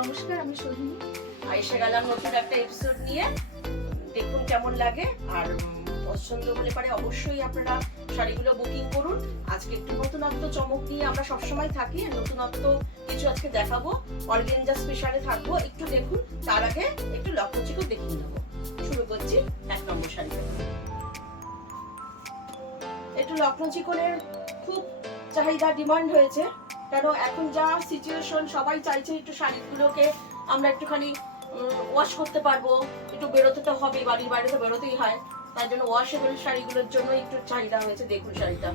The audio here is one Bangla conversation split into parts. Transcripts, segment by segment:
নমস্কার, আমি সোহিনী। এসে গেলাম নতুন একটা এপিসোড নিয়ে। দেখুন কেমন লাগে, আর পছন্দ হলে পারে অবশ্যই আপনারা শাড়িগুলো বুকিং করুন। আজকে একটু নতুনত্ব চমক নিয়ে আমরা সবসময় থাকি, নতুনত্ব কিছু আজকে দেখাবো। অর্গানজা স্পেশালে থাকবো, একটু দেখুন। তার আগে একটু লক্ষ্য চিকো দেখিয়ে নেবো। শুরু করছি 1 নম্বর শাড়িটা। একটু লক্ষ্য চিকনের খুব চাহিদা, ডিমান্ড হয়েছে, কারণ এখন যা সিচুয়েশন, সবাই চাইছে একটু শাড়িগুলোকে আমরা একটুখানি ওয়াশ করতে পারবো, একটু বেরোতে তো হবে, বাড়ির বাইরে তো বেরোতেই হয়, তার জন্য ওয়াশেবল শাড়িগুলোর জন্য একটু চাহিদা হয়েছে। দেখুন শাড়িটা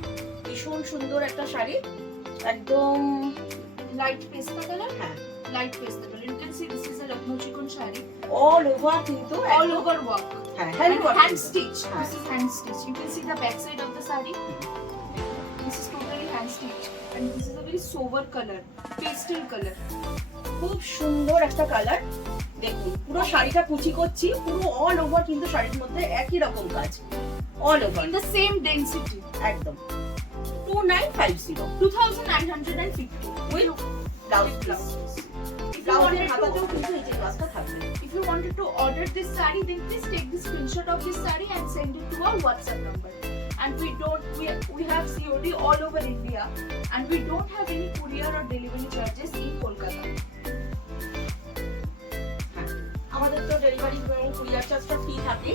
ভীষণ সুন্দর একটা শাড়ি, একদম লাইট পেস্তা কালার। হ্যাঁ, লাইট পেস্তা colour. You can see this is a Lucknow chicken sari. All over, কিন্তু All over work. হ্যাঁ, Hand stitch. হ্যাঁ। This is hand stitch. You can see the back side of the saree. This is totally hand stitch, and this is a very sober color, pastel color. খুব সুন্দর একটা কালার। দেখুন পুরো শাড়িটা কুচি করছি, পুরো অল ওভার কিন্তু শাড়ির মধ্যে একই রকম কাজ, all over In the same density. একদম। 2950 2950. With blouse piece. If you ব্লাউজের wanted হাতাতেও to, কিন্তু এই যে গ্লাসটা থাকবে। if you wanted to order this saree, then please take the screenshot of this saree and send it to our WhatsApp number. And we have COD all over India, and we don't have any courier or delivery charges in Kolkata. হ্যাঁ, আমাদের তো ডেলিভারি কুরিয়ার চার্জটা ফ্রি থাকে,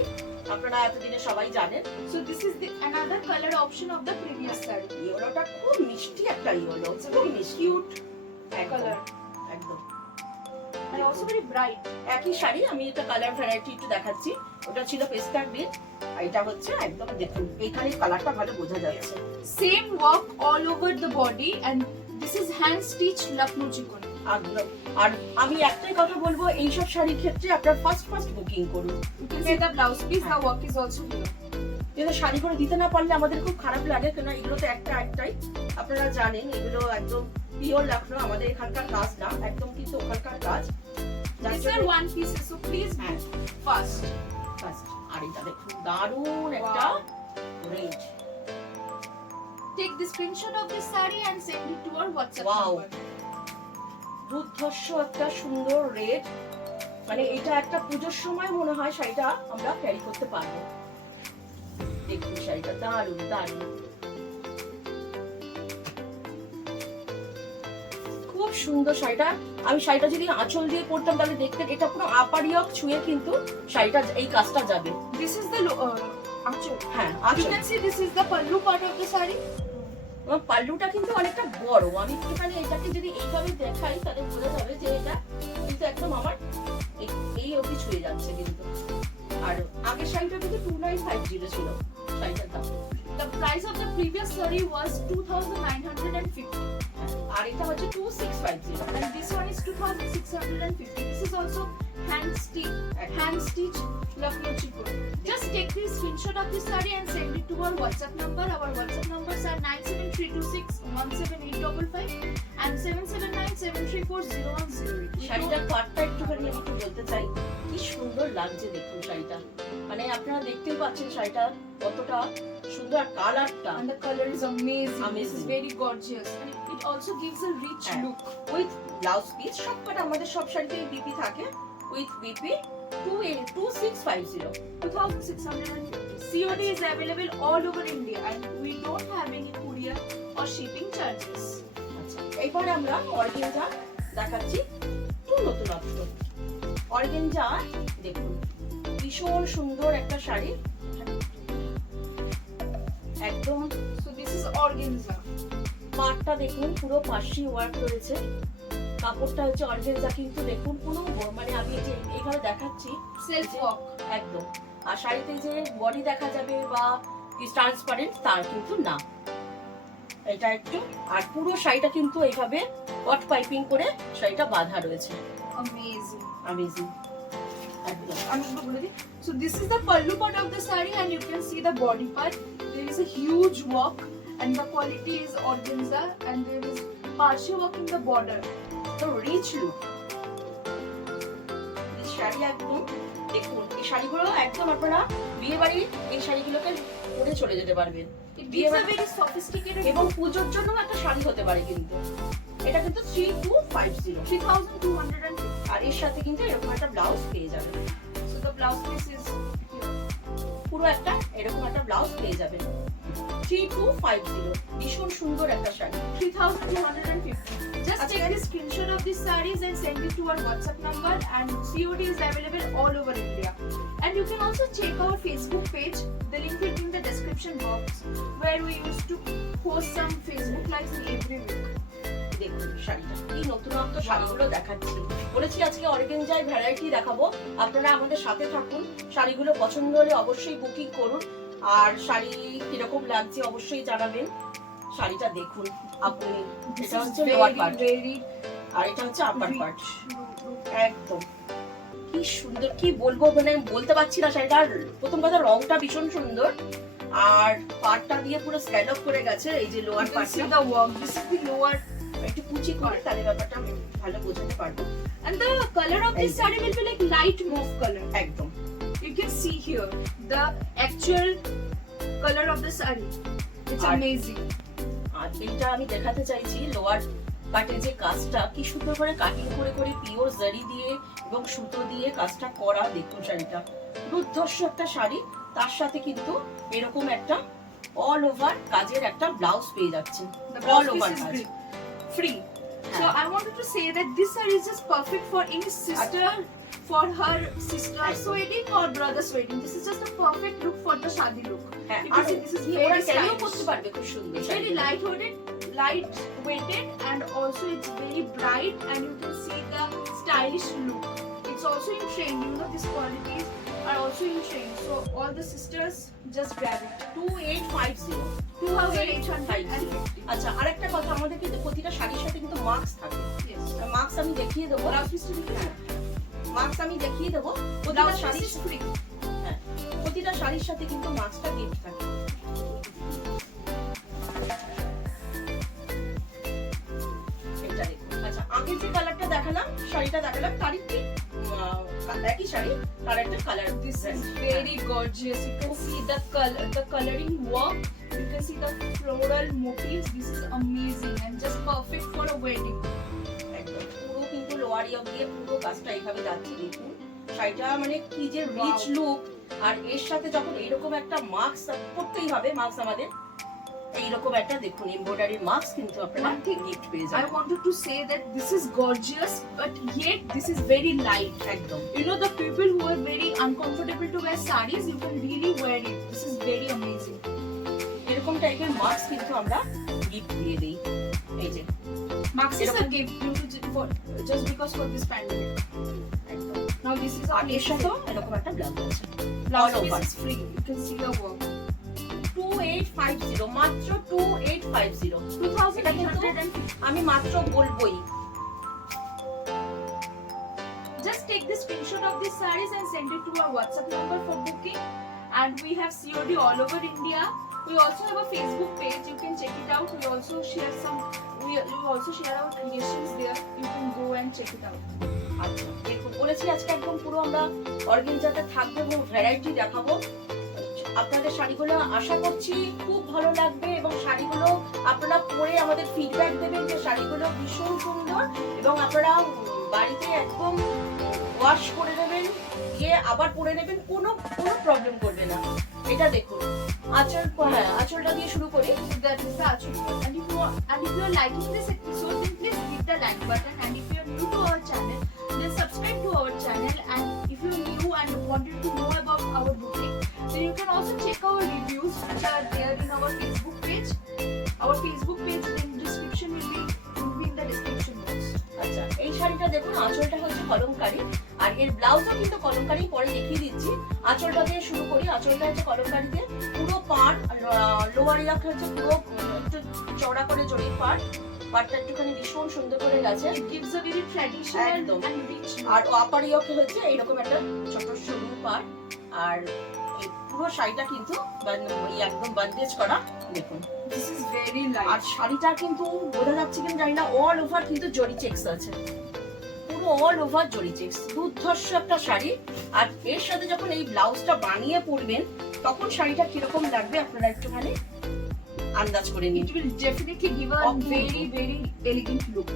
আপনারা এতদিনে সবাই জানেন। So this is the another color option of the previous saree. ইয়েলোটা খুব মিষ্টি একটা ইয়েলো, খুব মিষ্টি Cute color color একদম। and also very bright. একই শাড়ি, আমি এটা কালার ভ্যারাইটি একটু দেখাচ্ছি। ওটা ছিল পেস্তা গ্রিন, এটা হচ্ছে একদম, দেখুন এইখানে কালারটা ভালো বোঝা যাচ্ছে। Same work all over the body, and this is hand stitch Lucknow chicken. আর আমি একটাই কথা বলবো, এইসব শাড়ির ক্ষেত্রে আপনারা ফার্স্ট বুকিং করুন। You can see the blouse piece. The work is also here. কিন্তু শাড়ি করে দিতে না পারলে আমাদের খুব খারাপ লাগে, কেন এগুলো তো একটাই আপনারা জানেন, এগুলো একদম পিওর লখনৌ, আমাদের এখানকার কাজ না, একদম কিন্তু ওখানকার কাজ। These are one pieces, so please হ্যাঁ, fast. আর এটা দেখুন দারুণ একটা red. Take the screenshot of this saree and send it to our WhatsApp Wow. number. দুর্ধর্ষ একটা সুন্দর রেড, মানে এটা একটা পুজোর সময় মনে হয় শাড়িটা আমরা ক্যারি করতে পারবো। দেখুন শাড়িটা দারুণ দারুণ, খুব সুন্দর শাড়িটা। আমি শাড়িটা যদি আঁচল দিয়ে পরতাম তাহলে দেখতে এটা পুরো আপারিয়ক ছুঁয়ে কিন্তু শাড়িটা এই কাজটা যাবে। This is the achal. হ্যাঁ, You আঁচল। can see this is the pallu part of the saree. আমার পাল্লুটা কিন্তু অনেকটা বড়, আমি একটুখানি এটাকে যদি এইভাবে দেখাই তাহলে বোঝা যাবে যে এটা কিন্তু একদম আমার এই অবধি ছুঁয়ে যাচ্ছে কিন্তু। আর আগের শাড়িটা কিন্তু 2950 ছিল শাড়িটার দাম। The price of the previous saree was 2950, আর এটা হচ্ছে 2650। and this one is 2650. This is also hand stitch Lucknow chicken. Just take the screenshot of this saree and send it to our WhatsApp number. Our WhatsApp numbers are 9732617855 and 7797340108. শাড়িটার পাটটা একটুখানি আমি একটু বলতে চাই, কি সুন্দর লাগছে দেখুন শাড়িটা, মানে আপনারা দেখতেই পাচ্ছেন শাড়িটা কতটা সুন্দর, কালারটা And the color is amazing. This is Amazing. very gorgeous, and it also gives a rich Yeah. look. With blouse piece. সবকটা আমাদের সব শাড়িতেই বিপি থাকে, with BP 2650। 2650. COD is available all over India, and we don't have any courier or shipping charges. আচ্ছা, এবার আমরা অর্গানজা দেখাচ্ছি, একটু নতুনত্ব। অর্গানজা দেখুন ভীষণ সুন্দর একটা শাড়ি, একদম। So this is organza. পাটটা দেখুন পুরো পাশি ওয়ার্ক রয়েছে, কাপড়টা হচ্ছে অর্গানজা, কিন্তু দেখুন কোনো মানে আমি যে এইভাবে দেখাচ্ছি Self work. একদম। আর শাড়িতে যে বডি দেখা যাবে বা ট্রান্সপারেন্ট তার কিন্তু না, এটা একটু। আর পুরো শাড়িটা কিন্তু এইভাবে কট পাইপিং করে শাড়িটা বাঁধা রয়েছে, Amazing. অ্যামেজিং একদম। So this is the pallu part of the saree, and you can see the body part. There is a huge work, and the quality is organza, and there is partial work in the border. তো রিচ লুক শাড়ি একদম। দেখুন এই শাড়িগুলো একদম আপনারা বিয়ে বাড়ি এই শাড়িগুলোকে পরে চলে যেতে পারবেন, It gives a very sophisticated এবং পুজোর জন্য একটা শাড়ি হতে পারে কিন্তু। এটা কিন্তু 3250 3250. আর এর সাথে কিন্তু এরকম একটা ব্লাউজ পেয়ে যাবেন। So the blouse piece is here. পুরো একটা এরকম একটা ব্লাউজ পেয়ে যাবেন 3250 ভীষণ সুন্দর একটা sari 3250. Just take the screenshot of these sarees and send it to our WhatsApp number, and COD is available all over India. And you can also check our Facebook page. The link will be in the description box, where we used to post some Facebook lives in every week. দেখুন শাড়িটা এই নতুনত্ব শাড়িগুলো দেখাচ্ছি বলেছি আজকে অর্গানজার ভ্যারাইটি দেখাবো আপনারা আমাদের সাথে থাকুন শাড়িগুলো পছন্দ হলে অবশ্যই বুকিং করুন আর শাড়ি কিরকম লাগছে অবশ্যই জানাবেন শাড়িটা দেখুন আপনি This এটা is হচ্ছে লোয়ার পার্ট very আর এটা হচ্ছে আপার পার্ট rich. একদম কি সুন্দর কি বলবো মানে বলতে পারছি না শাড়িটার প্রথম কথা রংটা ভীষণ সুন্দর আর পাটটা দিয়ে পুরো স্ক্যালপ করে গেছে এই যে লোয়ার You can see পার্টটা the work. This is the lower, একটু কুচি করে তাহলে ব্যাপারটা আমি ভালো বোঝাতে পারবো and the color of this saree will be like light mauve color. একদম You can see here the actual color of the saree. It's Art. amazing. আর এটা আমি দেখাতে চাইছি লোয়ার পার্টের যে কাজটা কি সুন্দর করে কাটিং করে করে পিওর জারি দিয়ে এবং সুতো দিয়ে কাজটা করা দেখুন শাড়িটা দুর্ধর্ষ একটা শাড়ি তার সাথে কিন্তু এরকম একটা অল ওভার কাজের একটা ব্লাউজ পেয়ে যাচ্ছেন The all blouse over piece is কাজ free. So হ্যাঁ। I wanted to say that this saree is just perfect for any sister, for her sister's Exactly. wedding or brother's wedding. This is just a perfect look for the shadi look. হ্যাঁ You আর can see this is কি very ওরা ক্যারিও stylish. করতে পারবে খুব সুন্দর It's very light weighted, and also it's very bright, and you can see the stylish look. It's also in trend. You know, these qualities are also in trend. So all the sisters just grab it. 2850 2850. আচ্ছা আরেকটা কথা আমাদের কিন্তু প্রতিটা শাড়ির সাথে কিন্তু মাস্ক থাকে Yes. মাস্ক আমি দেখিয়ে দেবো Blouse piece to be here. Mask আমি দেখিয়ে দেবো প্রতিটা Blouse শাড়ির piece is free. প্রতিটা শাড়ির সাথে কিন্তু মাস্কটা গিফট থাকে এটা দেখুন আচ্ছা আগে যে কালারটা দেখালাম শাড়িটা দেখালাম তারই ঠিক একই শাড়ি তার একটা colour This is very gorgeous. You can see the color, the coloring work. You can see the floral motifs. This is amazing and just perfect for a wedding. একদম পুরো কিন্তু লোয়ার ইয়ক দিয়ে পুরো কাজটা এইভাবে যাচ্ছে দেখুন শাড়িটা মানে কি যে রিচ লুক আর এর সাথে যখন এইরকম একটা মাস্ক করতেই হবে মাস্ক আমাদের এইরকম একটা দেখুন এমব্রয়ডারি মাস্ক কিন্তু আপনারা One thing গিফট পেয়ে I যাবেন wanted to say that this is gorgeous, but yet this is very light. একদম You know, the people who are very uncomfortable to wear sarees, you can really wear it. This is very amazing. এরকম টাইপের মাস্ক কিন্তু আমরা গিফট দিয়ে দেই এই যে Max is a gift due to just because for this pandemic. একদম Now this is আর এর সাথেও amazing. এরকম একটা ব্লাউজ আছে Blouse all piece over. is free. You can see the work. 2850 মাত্র 2850 2850. আমি মাত্র বলবোই Just take the screenshot of these sarees and send it to our WhatsApp number for booking. And we have COD all over India. We also have a Facebook page. You can check it out. We also share our creations there. You can go and check it out. আচ্ছা দেখুন বলেছি আজকে একদম পুরো আমরা অর্গানজাতে থাকবো এবং ভ্যারাইটি দেখাবো আপনাদের শাড়িগুলো আশা করছি খুব ভালো লাগবে এবং শাড়িগুলো আপনারা পরে আমাদের ফিডব্যাক দেবেন যে শাড়িগুলো ভীষণ সুন্দর এবং আপনারা বাড়িতে একদম ওয়াশ করে নেবেন দিয়ে আবার পরে নেবেন কোনো প্রবলেম করবে না এটা দেখুন আঁচল হ্যাঁ আঁচলটা দিয়ে শুরু করি That is the actual one. And if you are liking this episode, then please hit the like button. And if you are new to our channel, then subscribe to our channel. And if you are new and wanted to know about our boutique, then you can also check our reviews which are there in our Facebook page. Our Facebook page link description will be in the description box. আচ্ছা এই শাড়িটা দেখুন আঁচলটা হচ্ছে কলমকারী আর এর ব্লাউজও কিন্তু কলমকারী পরে দেখিয়ে দিচ্ছি আঁচলটা দিয়ে শুরু করি আঁচলটা হচ্ছে কলমকারী দিয়ে পুরো পাড় লোয়ার ইয়াক হচ্ছে পুরো একটু চওড়া করে জড়িয়ে পাড়টা একটুখানি ভীষণ সুন্দর করে গেছে It gives a very traditional একদম। and rich look. আর আপার ইয়কে হচ্ছে এইরকম একটা ছোট সরু পাড় আর এই পুরো শাড়িটা কিন্তু একদম বান্দেজ করা দেখুন This is very R light. শাড়িটা কিন্তু বোঝা যাচ্ছে কিনা জানি না অল ওভার কিন্তু জরি চেকস আছে পুরো অল ওভার জরি চেকস দুর্ধর্ষ একটা শাড়ি আর এর সাথে যখন এই ব্লাউজটা বানিয়ে পরবেন তখন শাড়িটা কিরকম লাগবে আপনারা একটুখানি আন্দাজ করে নিন। It will definitely give a Apurba. very elegant look.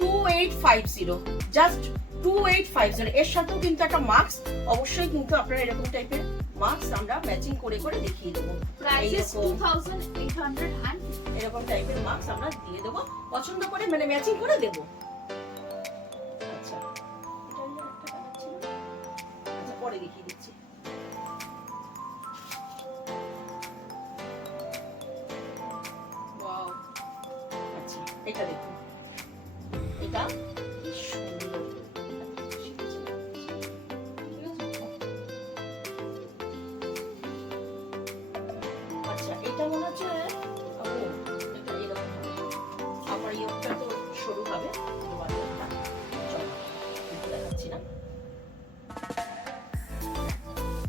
2850, just 2850। এর সাথেও কিন্তু একটা মাস্ক, অবশ্যই কিন্তু আপনারা এরকম টাইপের মাস্ক আমরা ম্যাচিং করে করে দেখিয়ে দেবো। Price is এইরকম। 2800 এরকম টাইপের মাস্ক আমরা দিয়ে দেবো, পছন্দ করে মানে ম্যাচিং করে দেবো। আচ্ছা, এটা নিয়ে একটা কালার ছিল, আচ্ছা পরে দেখিয়ে দিচ্ছি। Wow. আচ্ছা, এটা দেখুন, এটা কি সুন্দর। আচ্ছা, এটা মনে হচ্ছে এটা এরকম হবে, আবার ইয়োগটা তো সরু হবে, লোয়ার ইয়োগটা। চলো, কিন্তু দেখাচ্ছি না।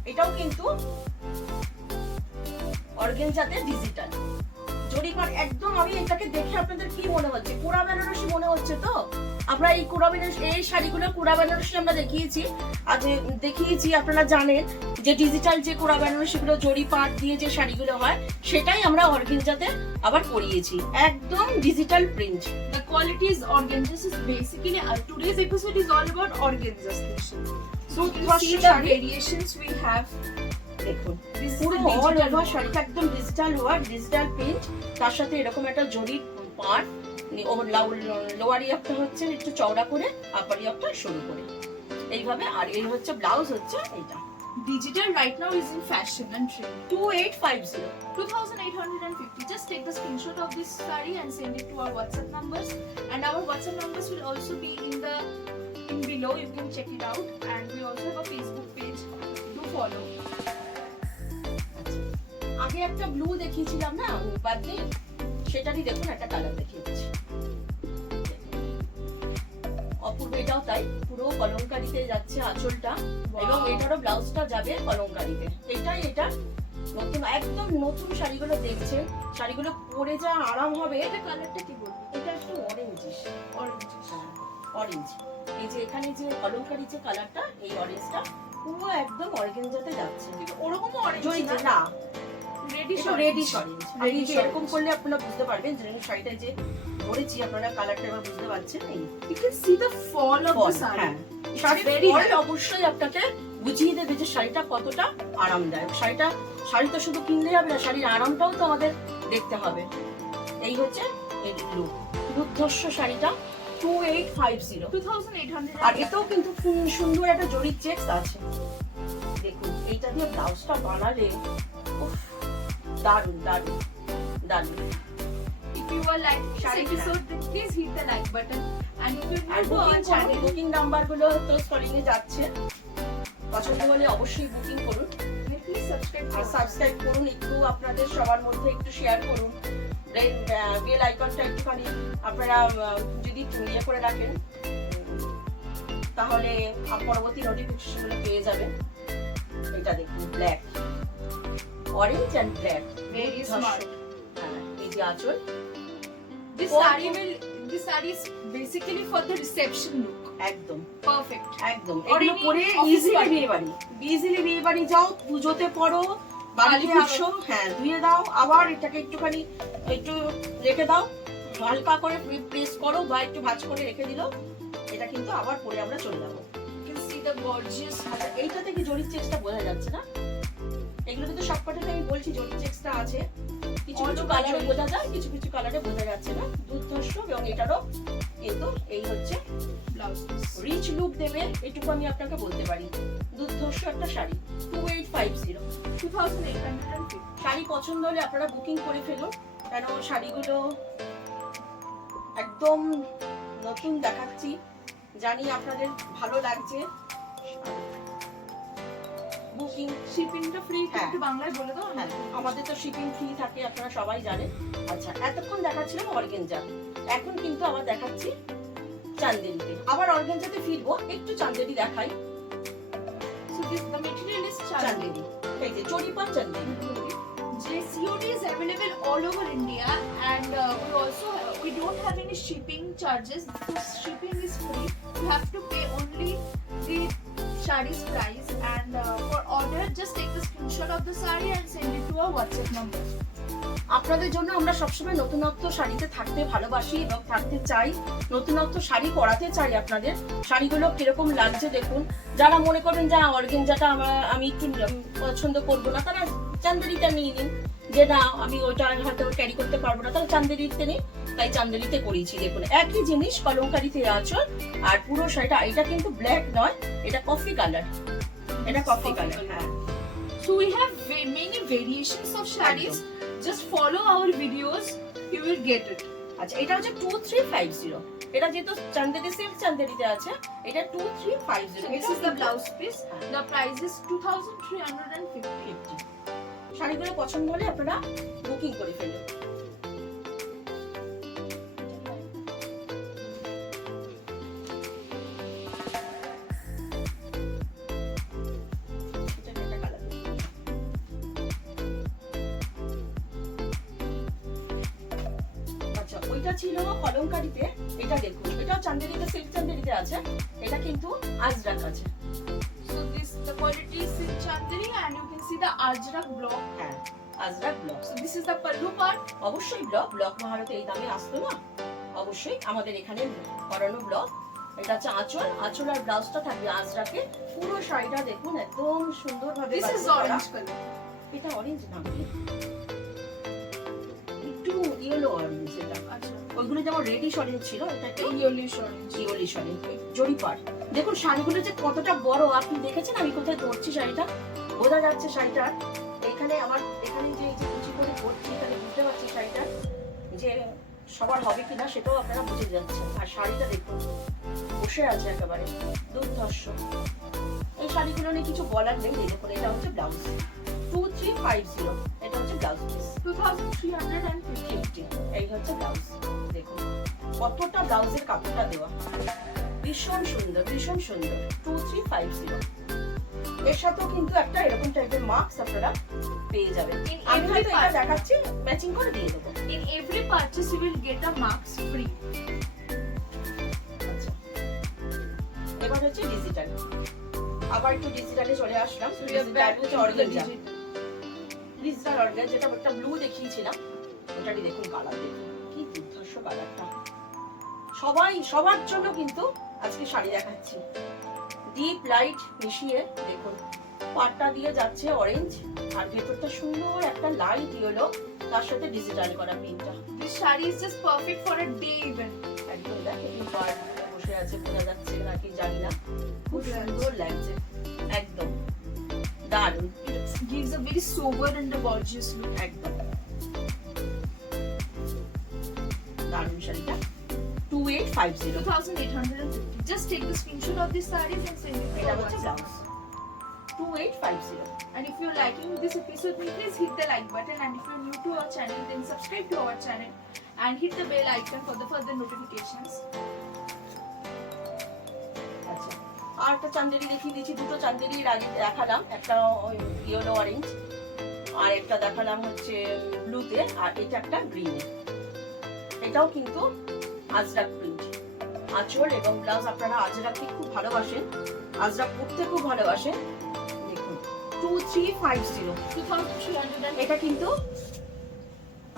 এটাও কিন্তু অর্গানজাতে ডিজিটাল জরিপার একদম। আমি এটাকে দেখে আপনাদের কি মনে হচ্ছে? কোরা বেনারসি মনে হচ্ছে তো? আমরা এই কোরা বেনারসি, এই শাড়িগুলো কোরা বেনারসি আমরা দেখিয়েছি, আজ দেখিয়েছি, আপনারা জানেন যে ডিজিটাল যে কোরা বেনারসি গুলো জরিপাট দিয়ে যে শাড়িগুলো হয়, সেটাই আমরা অর্গানজাতে আবার করিয়েছি, একদম digital print. The quality is organza. This is basically today's episode is all about organza special. So you see the variations we have. দেখুন, This is পুরো the all digital over one. শাড়িটা একদম ডিজিটাল ওয়ার্ক, ডিজিটাল প্রিন্ট, তার সাথে এরকম একটা জরি পার, লোয়ার ইয়াকটা হচ্ছে একটু চওড়া করে, আপার ইয়াকটা সরু করে, এইভাবে। আর এই হচ্ছে ব্লাউজ, হচ্ছে এইটা। Digital right now is in fashion and trend. 2850। 2850. Just take the screenshot of this saree and send it to our WhatsApp numbers. And our WhatsApp numbers will also be in below. You can check it out. And we also have a Facebook page. Do follow. আগে একটা ব্লু দেখিয়েছিলাম না বাদে, সেটারই দেখুন একটা কালার দেখিয়েছি, অপূর্ব। এটাও তাই, পুরো কলমকারিতে যাচ্ছে আঁচলটা, এবং এটারও ব্লাউজটা যাবে কলমকারিতে। এটাই এটা নতুন, একদম নতুন শাড়িগুলো দেখছেন, শাড়িগুলো পরে যা আরাম হবে। এটা কালারটা কি বলবো? এটা একটু অরেঞ্জিশ, Orange. অরেঞ্জ। এই যে এখানে যে কলমকারি যে কালারটা, এই অরেঞ্জটা পুরো একদম অর্গানজাতে যাচ্ছে। ওরকমও অরেঞ্জ জয়িতা না, রেডিশ এটা রেডিশ অরেঞ্জ। আমি যে এরকম করলে আপনারা বুঝতে পারবেন যে শাড়িটা যে ধরেছি, আপনারা কালারটা এবার বুঝতে পারছেন। এই You can see the fall of the saree. হ্যাঁ, It's শাড়ির very ফল nice. অবশ্যই আপনাকে বুঝিয়ে দেবে যে শাড়িটা কতটা আরামদায়ক। শাড়ি তো শুধু কিনলে হবে না, শাড়ির আরামটাও তো আমাদের দেখতে হবে। এই হচ্ছে এই লুক, দুর্ধর্ষ শাড়িটা 2850। 2800. আর এতেও কিন্তু সুন্দর একটা জরির চেক্স আছে। দেখুন, এইটা দিয়ে ব্লাউজটা বানালে উফ, দারুণ দারুণ দারুণ। If you are like this Shari, episode, then please hit the like button. And if you're আর new to our channel, booking number গুলো তো স্ক্রলিং এ যাচ্ছে, পছন্দ হলে অবশ্যই বুকিং করুন, then please subscribe to আর our সাবস্ক্রাইব করুন, একটু আপনাদের সবার মধ্যে একটু শেয়ার করুন, বেল আইকনটা একটুখানি আপনারা যদি ইয়ে করে রাখেন, তাহলে পরবর্তী নোটিফিকেশন গুলো পেয়ে যাবেন। এটা দেখুন, black, orange and black, Very smart. হ্যাঁ, এই যে আঁচল। This saree is basically for the reception look. একদম Perfect. একদম, Or এগুলো any পরে office ইজিলি party. বিয়ে বাড়ি যাও, পুজোতে পড়ো, বাড়িতে কালী আসো, হ্যাঁ ধুয়ে দাও, আবার এটাকে একটুখানি একটু রেখে দাও, হালকা করে প্রেস করো বা একটু ভাঁজ করে রেখে দিলো, এটা কিন্তু আবার পরে আমরা চলে যাবো। You can see the gorgeous. আচ্ছা, এইটা থেকে জরির চেক্সটা বোঝা যাচ্ছে না? এগুলো কিন্তু সবকটাতে আমি বলছি জরির চেক্সটা আছে, কিছু কিছু All কালারে জরি। বোঝা যায়, কিছু কিছু কালারে বোঝা যাচ্ছে না। দুর্ধর্ষ, এবং এটারও কিন্তু এই হচ্ছে Blouse piece. রিচ লুক দেবে, এটুকু আমি আপনাকে বলতে পারি। দুর্ধর্ষ একটা শাড়ি, 2850। 2850. শাড়ি পছন্দ হলে আপনারা বুকিং করে ফেলুন, কেন শাড়িগুলো একদম নতুন দেখাচ্ছি, জানি আপনাদের ভালো লাগছে। বুকিং, শিপিংটা ফ্রি, হ্যাঁ। একটু বাংলায় বলে দাও। হ্যাঁ, আমাদের তো শিপিং ফ্রি থাকে, আপনারা সবাই জানেন। আচ্ছা, এতক্ষণ দেখাচ্ছিলাম অর্গানজা, এখন কিন্তু আবার দেখাচ্ছি চান্দেরিতে। আবার অর্গানজাতে ফিরবো, একটু চান্দেরি দেখাই। So this the material is chandeli. Chanderi, এই যে জরিপার Chanderi. COD is available all over India, and we don't have any shipping charges. So shipping is free. You have to pay only the saree's price And for order, just take the screenshot of the saree and send it to our WhatsApp number. আপনাদের জন্য আমরা সবসময় নতুনত্ব শাড়িতে থাকতে ভালোবাসি এবং থাকতে চাই, নতুনত্ব শাড়ি পরাতে চাই আপনাদের। শাড়িগুলো কিরকম লাগছে দেখুন। যারা মনে করেন যে অর্গেঞ্জাটা আমি একটু পছন্দ করবো না, তারা চান্দেরিটা নিয়ে নিন। যে না আমি ওইটা হয়তো ক্যারি করতে পারবো না, তাহলে চান্দেরিতে নিই। তাই চান্দেরিতে করিয়েছি। দেখুন একই জিনিস, কলমকারিতে আঁচল আর পুরো শাড়িটা। এটা কিন্তু ব্ল্যাক নয়, এটা কফি কালার। এটা কফি কালার। হ্যাঁ, So we have many variations of sarees. Just follow our videos, you will get it. আচ্ছা এটা হচ্ছে 2350। এটা যেহেতু চান্দেরি সিল্ক চান্দেরিতে আছে, এটা 2350। So this is the blouse piece. The price is 2350. শাড়িগুলো পছন্দ হলে আপনারা বুকিং করে ফেলুন। আচ্ছা ওইটা ছিল কলমকারিতে। এটা দেখুন, এটা চান্দেরিতে সিল্ক চান্দেরিতে আছে। এটা কিন্তু আজরাক আছে। So this the quality is in chanderi and you can see the ajrak block. হ্যাঁ, Ajrak block. So this is the pallu part. অবশ্যই ব্লক মহারতে এই দামে আসতো না। অবশ্যই আমাদের এখানে করানো ব্লক। এটা হচ্ছে আঁচল আর ব্লাউজটা থাকবে আজরাকে। পুরো শাড়িটা দেখুন একদম সুন্দরভাবে This is orange color. এটা অরেঞ্জ না, একটু ইয়েলো অরেঞ্জ। এটা আচ্ছা, ওইগুলো যেমন রেডিশ অরেঞ্জ ছিল, এটা একটু yellowish orange. Yellowish orange. জরিপার দেখুন শাড়িগুলো যে কতটা বড়, আপনি দেখেছেন আমি কোথায় ধরছি শাড়িটা, বোঝা যাচ্ছে শাড়িটা। এখানে আমার এখানে যে কুচি করে পড়ছি, এখানে বুঝতে পারছি শাড়িটা যে সবার হবে কিনা সেটাও আপনারা বুঝে যাচ্ছেন। আর শাড়িটা দেখুন বসে আছে একেবারে দুর্ধর্ষ। এই শাড়িগুলো নিয়ে কিছু বলার নেই। দেখুন এটা হচ্ছে ব্লাউজ 2350। এটা হচ্ছে ব্লাউজ পিস 2350. এই হচ্ছে ব্লাউজ। দেখুন কতটা ব্লাউজের কাপড়টা দেওয়া, ভীষণ সুন্দর, ভীষণ সুন্দর। 2350। এর সাথেও কিন্তু একটা এরকম টাইপের মাস্ক আপনারা পেয়ে যাবেন। In আমি every হয়তো এটা part. দেখাচ্ছি, ম্যাচিং করে দিয়ে দেবো। In every purchase you will get a marks free. আচ্ছা এবার হচ্ছে ডিজিটাল। আবার একটু ডিজিটালে চলে আসলাম। So we are back to the organza, digital. Digital organza, যেটা একটা ব্লু দেখিয়েছিলাম, ওটারই দেখুন কালার। দেখুন কি দুর্ধর্ষ কালারটা। সবার জন্য কিন্তু আজকে শাড়ি দেখাচ্ছি। ডিপ লাইট মিশিয়ে দেখুন, পাটটা দিয়ে যাচ্ছে অরেঞ্জ আর ভেতরটা সুন্দর একটা লাইট ইয়েলো, তার সাথে ডিজিটাল করা প্রিন্টটা। This saree is just perfect for a day event. একদম দেখুন পাট বসে আছে, বোঝা যাচ্ছে নাকি জানি না, খুব সুন্দর লাগছে একদম দারুণ। It gives a very sober and a gorgeous look. একদম দারুণ শাড়িটা 2850। 2850. Just take the screenshot of this sarees and send it to এটা our হচ্ছে WhatsApp. Blouse 2850। And if you're liking this episode, then please hit the like button. And if you're new to our channel, then subscribe to our channel and hit the bell icon for the further notifications. আচ্ছা আর একটা চান্দেরি দেখিয়ে দিয়েছি। দুটো চান্দেরি আগে দেখালাম, একটা ইয়েলো অরেঞ্জ আর একটা দেখালাম হচ্ছে ব্লুতে, আর এটা একটা গ্রিনে। এটাও কিন্তু আজরাক প্রিন্ট। আঁচল এবং ব্লাউজ আপনারা আজরাককে খুব ভালোবাসেন, আজরাক পরতে খুব ভালোবাসেন। দেখুন 2350। 2350.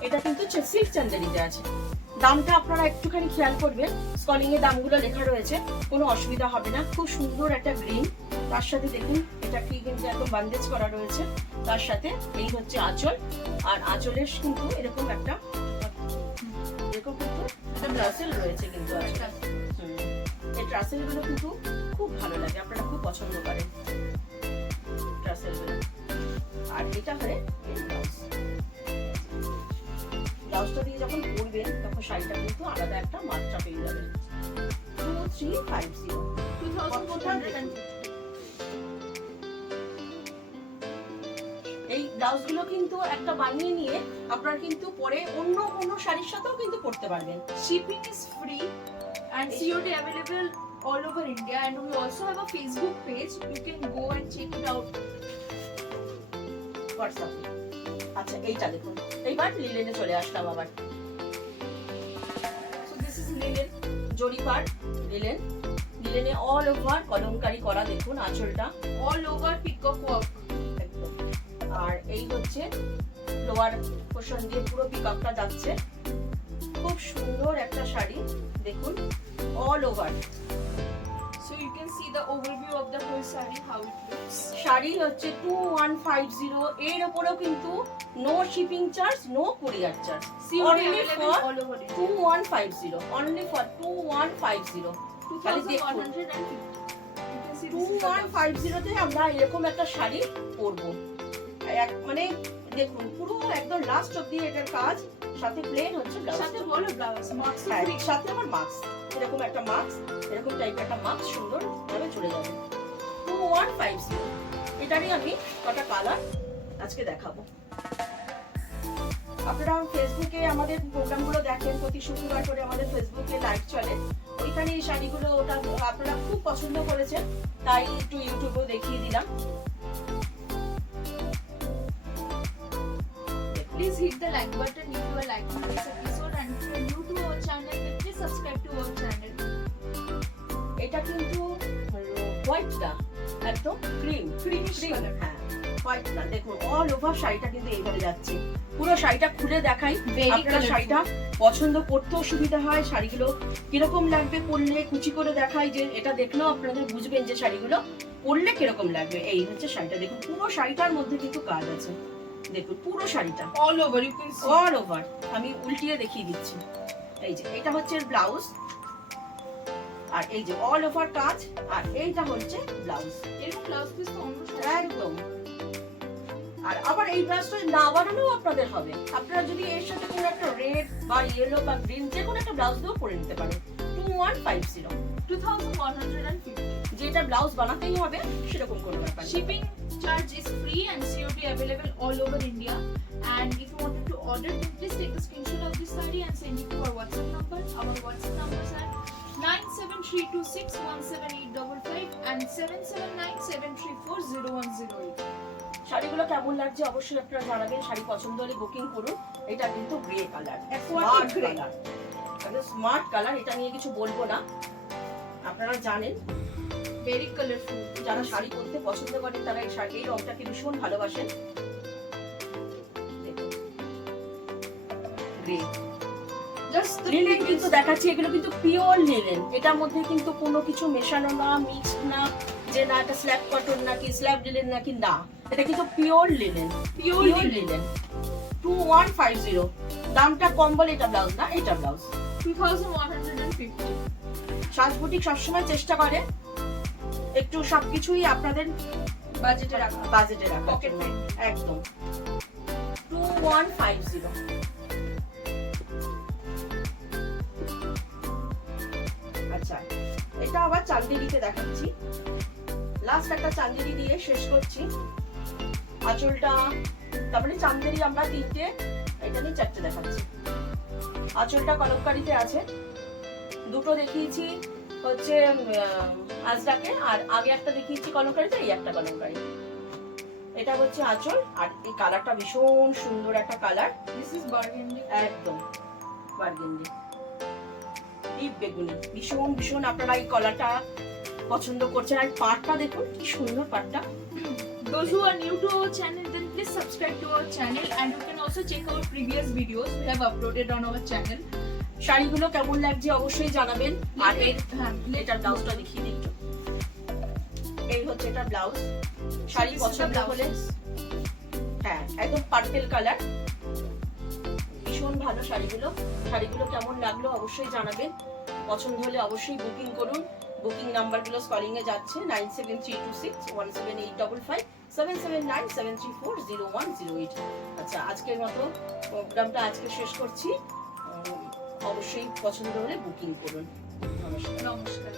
এটা কিন্তু সিল্ক চান্দেরিতে আছে। দামটা আপনারা একটুখানি খেয়াল করবেন, স্কলিং এ দামগুলো লেখা রয়েছে, কোনো অসুবিধা হবে না। খুব সুন্দর একটা গ্রিন, তার সাথে দেখুন এটা কি কিন্তু একদম বান্ডেজ করা রয়েছে। তার সাথে এই হচ্ছে আঁচল, আর আঁচলের কিন্তু এরকম একটা ট্রাসেল রয়েছে কিন্তু আঁচলে। এই ট্রাসেল গুলো কিন্তু খুব ভালো লাগে, আপনারা খুব পছন্দ করেন ট্রাসেল গুলো। আর এটা হয়ে ব্লাউজটা দিয়ে যখন পরবেন তখন শাড়িটা কিন্তু আলাদা একটা মাত্রা পেয়ে যাবে। 2350। 2450. এই ব্লাউজ গুলো কিন্তু একটা বানিয়ে নিয়ে আপনারা কিন্তু পরে অন্য কোনো শাড়ির সাথেও কিন্তু পরতে পারবেন। Shipping is free and COD available all over India. And we also have a Facebook page. You can go and check it out. হোয়াটসঅ্যাপে। আচ্ছা এইটা দেখুন, এইবার লিলেনে চলে আসলাম আবার। So this is linen. জরিপার লিলেন লিলেনে অল ওভার কলমকারি করা, দেখুন আঁচলটা all over peacock work. একদম। আর এই হচ্ছে লোয়ার পোর্শন দিয়ে পুরো পিকআপটা যাচ্ছে। খুব সুন্দর একটা শাড়ি, দেখুন all over. So you can see the overview of the whole saree, how it looks. Sari হচ্ছে 2150, এর উপরেও কিন্তু no shipping charge, no courier charge, COD Only available for all over India. 2150, only for 2150। 2150. You can see this is the blouse. 2150 তে আমরা এরকম একটা শাড়ি পরবো। মানে দেখুন পুরো একদম লাস্ট অবধি এটার কাজ, সাথে প্লেন হচ্ছে ব্লাউজ, সাথে বলো blouse, marks হ্যাঁ, free. সাথে আমার মাস্ক, এরকম একটা মাস্ক, এরকম টাইপের একটা মাস্ক সুন্দর ভাবে চলে যাবে। 2150। এটারই আমি কটা কালার আজকে দেখাবো। আপনারা ফেসবুকে আমাদের প্রোগ্রামগুলো দেখেন, প্রতি শুক্রবার করে আমাদের ফেসবুকে লাইভ চলে, ওইখানে এই শাড়িগুলো ওটা আপনারা খুব পছন্দ করেছেন, তাই একটু ইউটিউবেও দেখিয়ে দিলাম। Please hit the like button if you are liking this episode, and if you are new to our channel, then please subscribe to our channel. এটা কিন্তু হোয়াইট না, একদম ক্রিম Creamish ক্রিম, color. হ্যাঁ হোয়াইট না। দেখুন অল ওভার শাড়িটা কিন্তু এইভাবে যাচ্ছে। পুরো শাড়িটা খুলে দেখাই, Very আপনারা colourful. শাড়িটা পছন্দ করতেও সুবিধা হয়, শাড়িগুলো কিরকম লাগবে পরলে কুচি করে দেখাই, যে এটা দেখলেও আপনাদের বুঝবেন যে শাড়িগুলো পরলে কিরকম লাগবে। এই হচ্ছে শাড়িটা, দেখুন পুরো শাড়িটার মধ্যে কিন্তু কাজ আছে, দেখুন পুরো শাড়িটা All over, you can see. All over. আমি উল্টিয়ে দেখিয়ে দিচ্ছি, এই যে এটা হচ্ছে ব্লাউজ, আর এই যে অল ওভার কাজ, আর এইটা হচ্ছে ব্লাউজ এরকম blouse piece তো অন্য একদম। আর আবার এই ব্লাউজটা না বানানো আপনাদের হবে, আপনারা যদি এর সাথে কোনো একটা রেড বা ইয়েলো বা গ্রিন যে কোনো একটা ব্লাউজ দিয়েও পরে নিতে পারেন। 2150, 2150. যেটা ব্লাউজ বানাতেই হবে সেরকম কোনো ব্যাপার নেই। Shipping charge is free and COD available all over India. And if you wanted to order, then please take a screenshot of this saree and send it to our WhatsApp number. Our WhatsApp numbers are 9732617855 and 7797340108. শাড়িগুলো কেমন লাগছে অবশ্যই আপনারা জানাবেন, শাড়ি পছন্দ হলে বুকিং করুন। এটা কিন্তু গ্রে কালার, Aquatic grey. একদম স্মার্ট কালার, এটা নিয়ে কিছু বলবো না, আপনারা জানেন। Very colorful. যারা শাড়ি পরতে পছন্দ করেন তারা এই শাড়ি, এই রংটাকে ভীষণ ভালোবাসেন। দেখুন grey Just the linen print কিন্তু is দেখাচ্ছি, এগুলো কিন্তু পিওর লিলেন, এটার মধ্যে কিন্তু কোনো কিছু মেশানো না, মিক্সড না, যে না এটা স্ল্যাব কটন নাকি স্ল্যাব লিলেন নাকি, না, এটা কিন্তু pure linen, pure pure linen. 2150, দামটা কম বলে এটা ব্লাউজ না, এটা ব্লাউজ। 2150. সাজবুটিক সবসময় চেষ্টা করে একটু সবকিছুই আপনাদের বাজেটে রাখা, বাজেটে রাখা, পকেট ফ্রেন্ডলি একদম। 2150। আচ্ছা, এটা আবার চান্দেরিতে দেখাচ্ছি, লাস্ট একটা চান্দেরি দিয়ে শেষ করছি। আঁচলটা তারপরে চান্দেরি আমরা তিনটে, এটা নিয়ে চারটে দেখাচ্ছি। আঁচলটা কলমকারিতে আছে, দুটো দেখিয়েছি হচ্ছে আজরাকে, আর আগে একটা দেখিয়েছি কলমকারিতে, এই একটা কলমকারি। এটা হচ্ছে আঁচল, আর এই কালারটা ভীষণ সুন্দর একটা কালার, This is burgundy. একদম বার্গেন্ডি ডিপ বেগুনি, ভীষণ ভীষণ আপনারা এই কালারটা পছন্দ করছেন। আর পাড়টা দেখুন কি সুন্দর পাড়টা। Those who are new to our channel, then please subscribe to our channel, and you can also check our previous videos we have uploaded on our channel. শাড়িগুলো কেমন লাগছে অবশ্যই জানাবেন। আর এর হ্যাঁ, এটার ব্লাউজটা দেখিয়ে দিই একটু। এই হচ্ছে এটা blouse, sari this is the পছন্দ blouse হলে, piece. হ্যাঁ একদম পার্পল কালার, ভীষণ ভালো শাড়িগুলো। শাড়িগুলো কেমন লাগলো অবশ্যই জানাবেন, পছন্দ হলে অবশ্যই বুকিং করুন। বুকিং নাম্বারগুলো স্কলিং এ যাচ্ছে 9732617855 7797340108। আচ্ছা, আজকের মতো প্রোগ্রামটা আজকে শেষ করছি। অবশ্যই পছন্দ হলে বুকিং করুন। নমস্কার। নমস্কার।